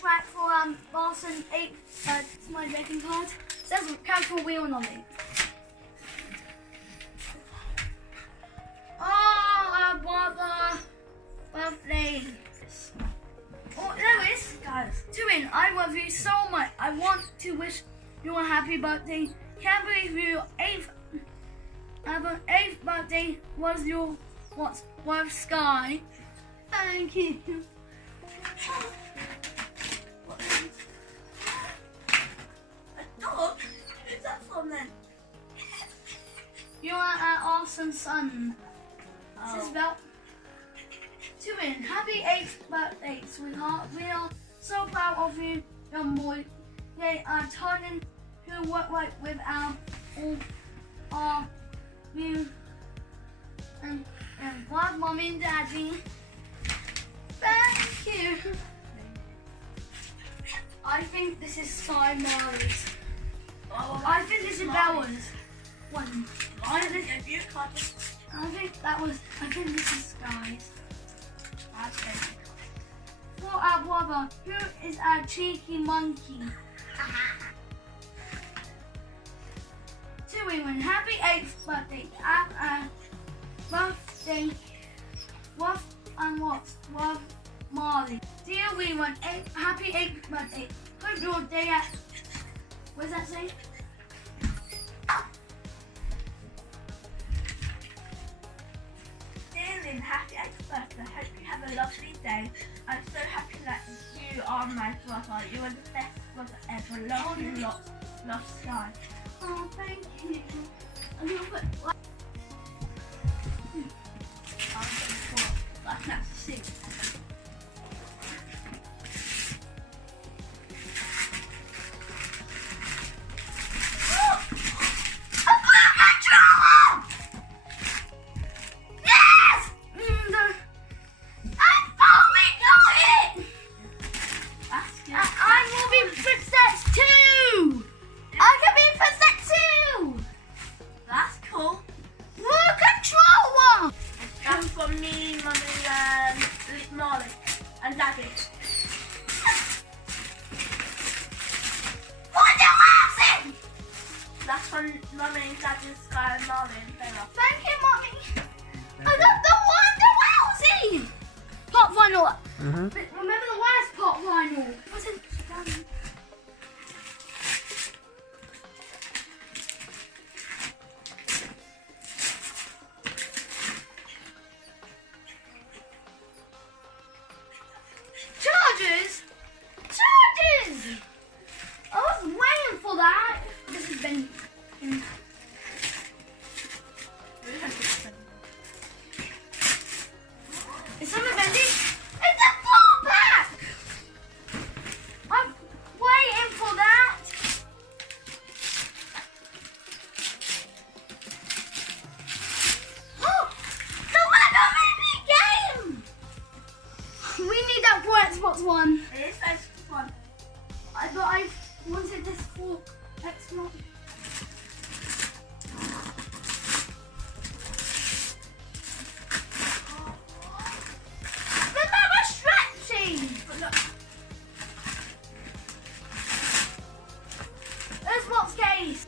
track for Larson 8 my rating card. It says casual wheel on it. Oh, brother birthday. Oh, there is, guys. Tuin, I love you so much. I want to wish you a happy birthday. Can't believe your 8th birthday was your worth sky. Thank you. A dog? Who's that from then? You are an awesome son. This is Oh. about Tuin. Happy 8th birthday, sweetheart. We are so proud of you, young boy. They are turning to work right with all our you and love mommy and daddy. Thank you. I think this is Sky Marley's. Oh, I think this is Bella's one. I think this is Sky's. That's crazy. For our brother, who is our cheeky monkey. To Ewan, happy 8th birthday. Birthday. Love Marley. Dear Ewan, happy 8th birthday. Hope your day at. What does that say? Dear Lynn, happy 8th birthday. I hope you have a lovely day. I'm so happy that you are my brother. You are the best brother ever. Love you lots. Love Sky. Oh, thank you. I'm gonna put. That's not sing. From me, Mummy, and Marley, and Daddy. That's from Mummy and Daddy, Sky and Marley and Bella. Thank you, Mommy. I got the Wonder Wowsy! Pop vinyl. Remember the last pop vinyl? What's it? Chargers! I was waiting for that. This has been. Is someone bendy? It's a 4-pack! I'm waiting for that. Oh! The Lego Movie game! We need that for Xbox One. It is Xbox One. But I wanted this for Xbox. Remember stretching! Xbox case.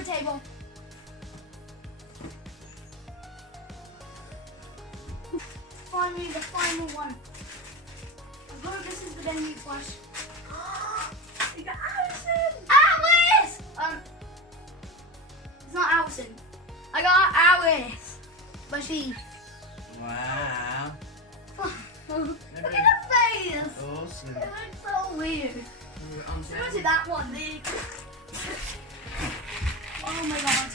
Table. Finally, the final one. I hope this is the venue flash. You got Allison! Alice! It's not Allison. I got Alice. But she. Wow. Look at her face. Awesome. It looks so weird. So go to that one. Oh my god.